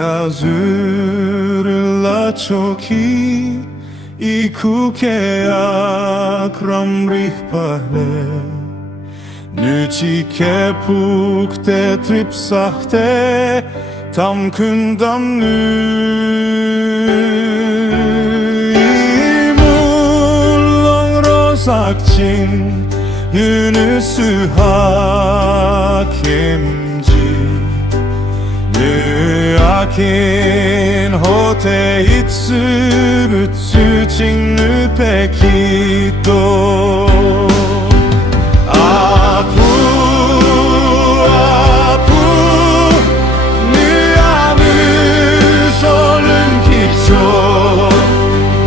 Azurla choki ikukeak ramrih pahle Nuchike pukte tripsahte tam kündam nu Imulong rosakchin Yunusü hakimci Nüakin hote itsu mütsu çingnu pekito Apu apu nüamü solun kicho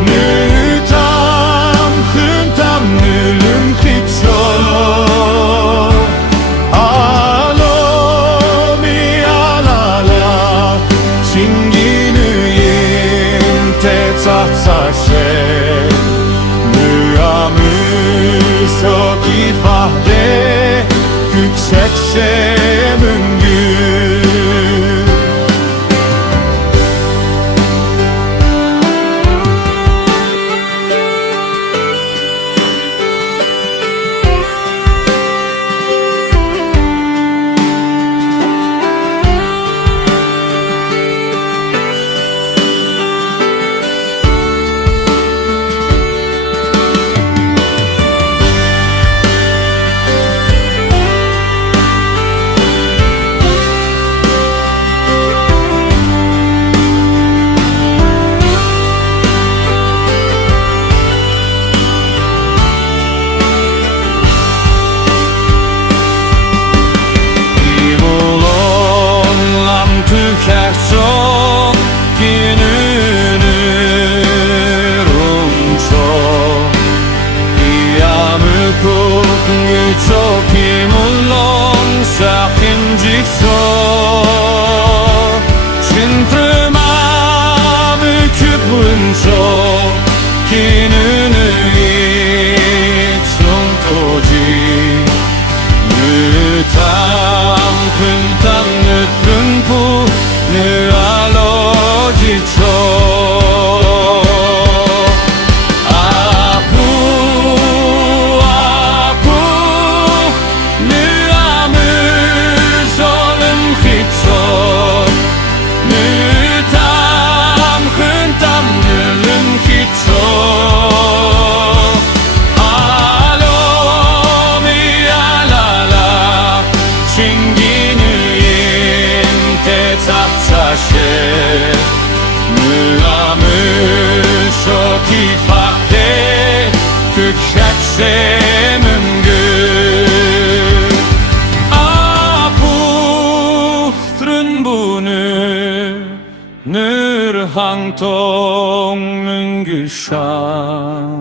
Nütam hüntam nülüm kicho Sache Müamüsök ifade Yüksekse mümkün Tükerson gününü rumço İyamükuk güçok imulon sakıncikso Çintrımamüküp unço Kinünü itsun toci Mütam küntam nütrün pu Nüalojicho Apu apu Nüamüz olum hitso Nütam hüntam nülüm hitso Alo miyalala Çingini Tetapsaşe Müamüşok ifade Tüksekse mümkün Apustrün bunu Nürhang tong müngüşam